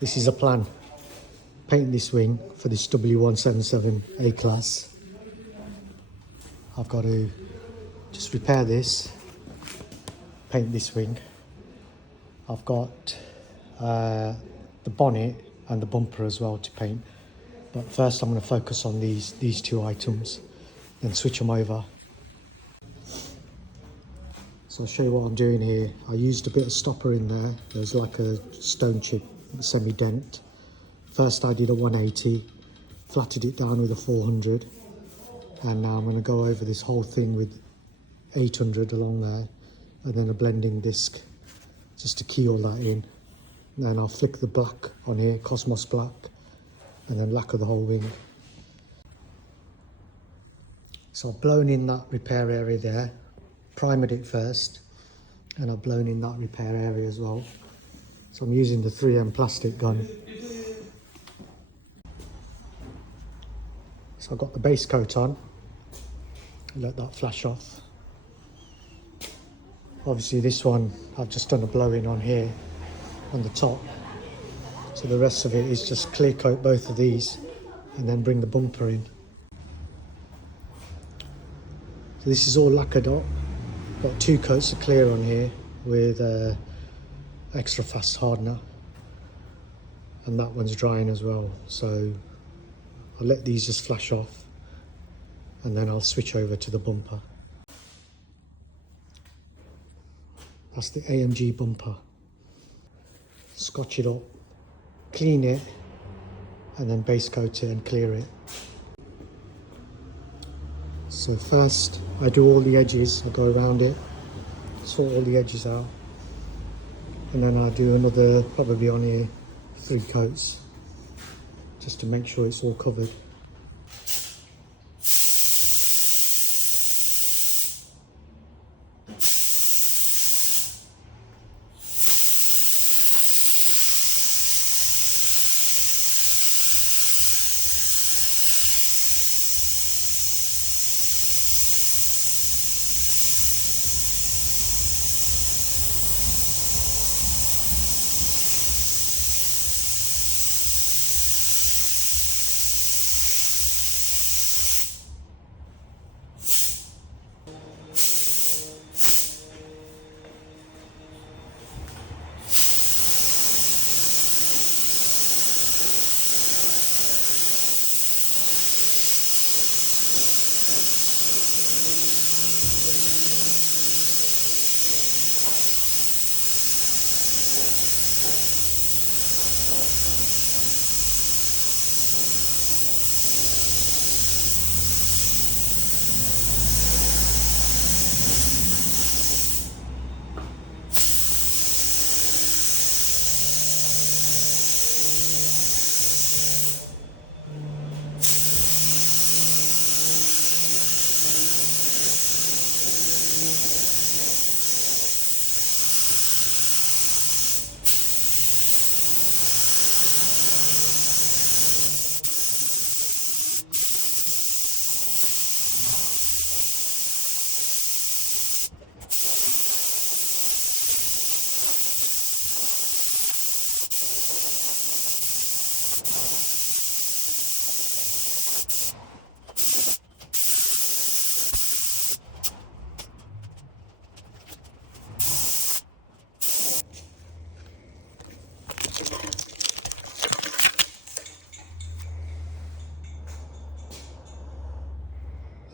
This is a plan. Paint this wing for this W177 A-Class. I've got to just repair this, paint this wing. I've got the bonnet and the bumper as well to paint. But first I'm going to focus on these two items, then switch them over. So I'll show you what I'm doing here. I used a bit of stopper in there. There's like a stone chip, semi-dent. First I did a 180, flatted it down with a 400. And now I'm going to go over this whole thing with 800 along there. And then a blending disc, just to key all that in. And then I'll flick the black on here, Cosmos black. And then lacquer the whole wing. So I've blown in that repair area there, primered it first, and I've blown in that repair area as well. So I'm using the 3M plastic gun. So I've got the base coat on, let that flash off. Obviously this one, I've just done a blow-in on here, on the top. So the rest of it is just clear coat both of these and then bring the bumper in. So this is all lacquered up. Got 2 coats of clear on here with extra fast hardener. And that one's drying as well. So I'll let these just flash off and then I'll switch over to the bumper. That's the AMG bumper. Scotch it up, clean it, and then base coat it and clear it. So first I do all the edges, I go around it, sort all the edges out, and then I do another, probably on here, 3 coats, just to make sure it's all covered.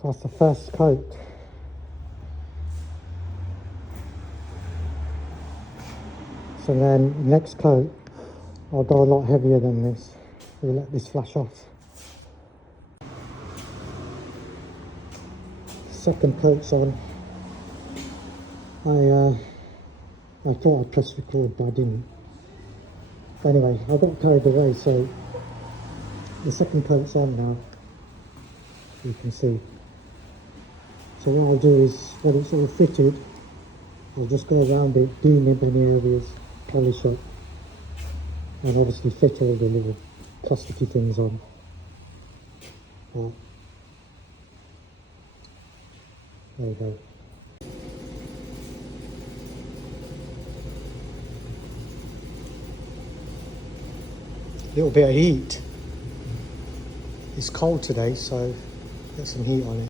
So that's the first coat. So then next coat, I'll go a lot heavier than this. We'll let this flash off. Second coat's on. I thought I'd press record, but I didn't. Anyway, I got carried away, so the second coat's on now. You can see. So what I'll do is, when it's all fitted, I'll just go around it, denib any areas, polish up, and obviously fit all the little plasticky things on. There we go. little bit of heat. It's cold today, so get some heat on it.